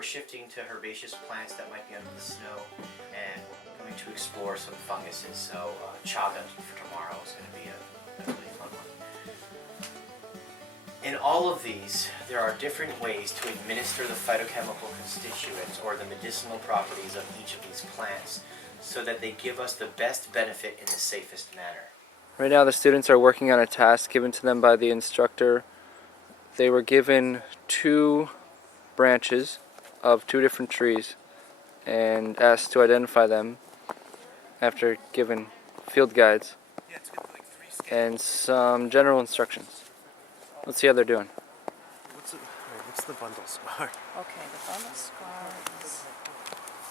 we're shifting to herbaceous plants that might be under the snow, and going to explore some funguses. So chaga for tomorrow is going to be a really fun one. In all of these, there are different ways to administer the phytochemical constituents or the medicinal properties of each of these plants so that they give us the best benefit in the safest manner. Right now the students are working on a task given to them by the instructor. They were given 2 branches of 2 different trees and asked to identify them after given field guides and some general instructions. Let's see how they're doing. What's the bundle scar? Okay, the bundle scar is,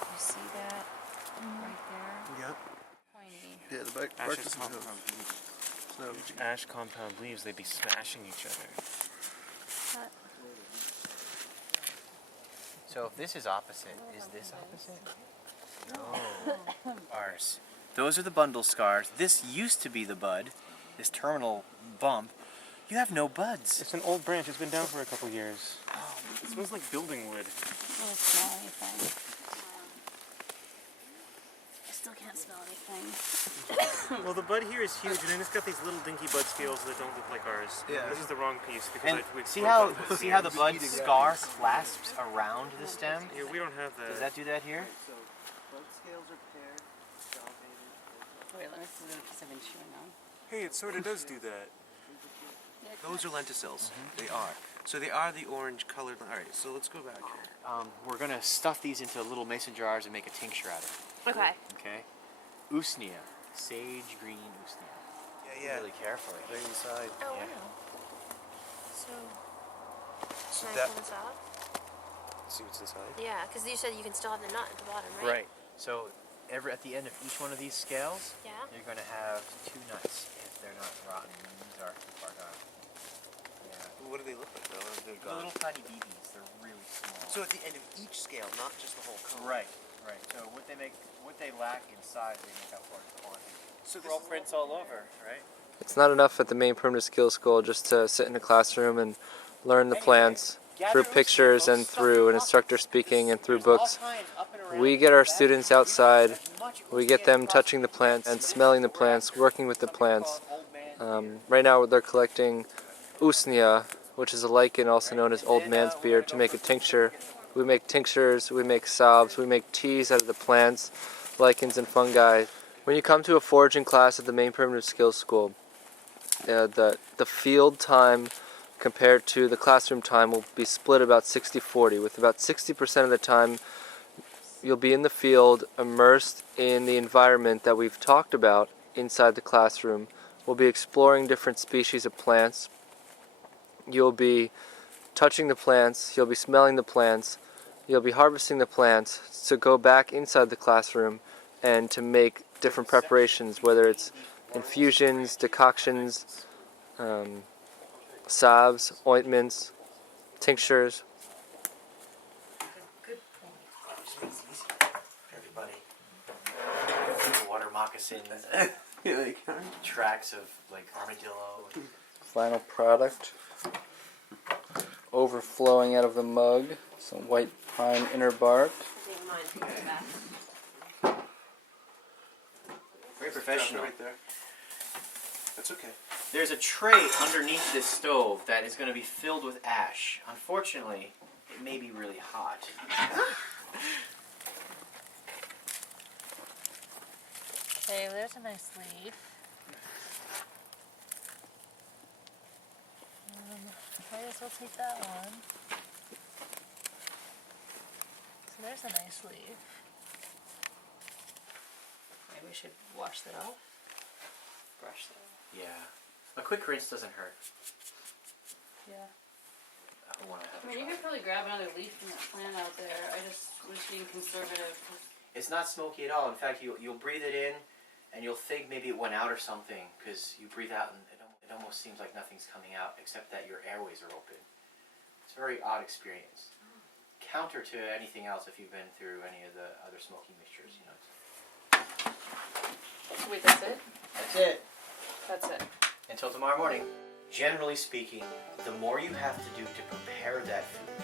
you see that right there? Yep. Pointy. Yeah, the bark Ash doesn't compound move. leaves. Ash compound leaves, they'd be smashing each other. What? So if this is opposite, is this opposite? No. Ours. Those are the bundle scars. This used to be the bud, this terminal bump. You have no buds. It's an old branch, it's been down for a couple years. It smells like building wood. I don't smell anything. I still can't smell anything. Well, the bud here is huge, and then it's got these little dinky bud scales that don't look like ours. Yeah. This is the wrong piece because And we see how the bud scar clasps around the stem? Yeah, we don't have that. Does that do that here? So, bud scales are paired, salvated. Wait, let me see the piece I've been chewing on. Hey, it sort of does do that. Those are lenticels. They are. So they are the orange colored. Alright, so let's go back here. We're gonna stuff these into little mason jars and make a tincture out of them. Okay. Okay? Usnea. Sage green usnea. Yeah. Really carefully. Right inside. Oh, Yeah. wow. So, So can I that. pull this out? See what's inside? Yeah, because you said you can still have the nut at the bottom, right? Right. So at the end of each one of these scales, Yeah. you're gonna have 2 nuts if they're not rotten. These are too far gone. Yeah. What do they look like though? They're The gone. little tiny BBs, they're really small. So at the end of each scale, not just the whole cone. Right. So what they lack in size, they make up for in quantity. So this Scroll is prints all over, right? It's not enough at the Maine Primitive Skills School just to sit in a classroom and learn the plants through pictures and through an instructor speaking and through books. We get our students outside, we get them touching the plants and smelling the plants, working with the plants. Right now they're collecting usnea, which is a lichen also known as old man's beard, to make a tincture. We make tinctures, we make salves, we make teas out of the plants, lichens and fungi. When you come to a foraging class at the Maine Primitive Skills School, the field time compared to the classroom time will be split about 60-40, with about 60% of the time you'll be in the field, immersed in the environment that we've talked about inside the classroom. We'll be exploring different species of plants. You'll be touching the plants, you'll be smelling the plants, you'll be harvesting the plants to go back inside the classroom and to make different preparations, whether it's infusions, decoctions, salves, ointments, tinctures. Good point. Everybody. Water moccasins, tracks of like armadillo. Final product. Overflowing out of the mug, some white pine inner bark. Very professional. Right there. That's okay. There's a tray underneath this stove that is going to be filled with ash. Unfortunately, it may be really hot. Okay, there's a nice leaf. Might as well take that one. So there's a nice leaf. Maybe we should wash that off. Brush that off. Yeah. A quick rinse doesn't hurt. Yeah. I don't want to have I mean, you could probably grab another leaf from that plant out there. I just was being conservative. It's not smoky at all. In fact, you'll breathe it in, and you'll think maybe it went out or something, because you breathe out and it almost seems like nothing's coming out, except that your airways are open. It's a very odd experience. Counter to anything else if you've been through any of the other smoking mixtures, you know. Wait, that's it? That's it. That's it. Until tomorrow morning. Generally speaking, the more you have to do to prepare that food,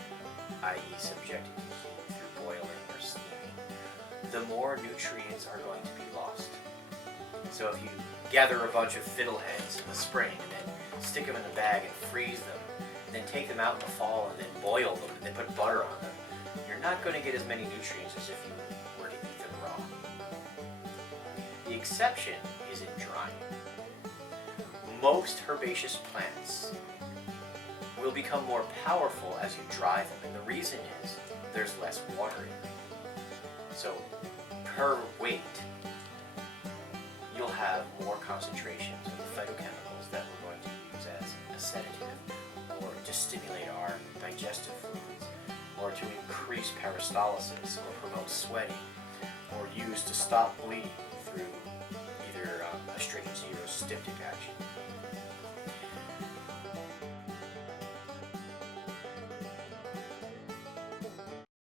i.e. subjected to heat through boiling or steaming, the more nutrients are going to be lost. So if you gather a bunch of fiddleheads in the spring and then stick them in a bag and freeze them, and then take them out in the fall and then boil them and then put butter on them, you're not going to get as many nutrients as if you were to eat them raw. The exception is in drying. Most herbaceous plants will become more powerful as you dry them, and the reason is there's less water in them. So per weight, you'll have more concentrations of the phytochemicals that we're going to use as a sedative, or to stimulate our digestive fluids, or to increase peristalsis, or promote sweating, or use to stop bleeding through either astringency or styptic action.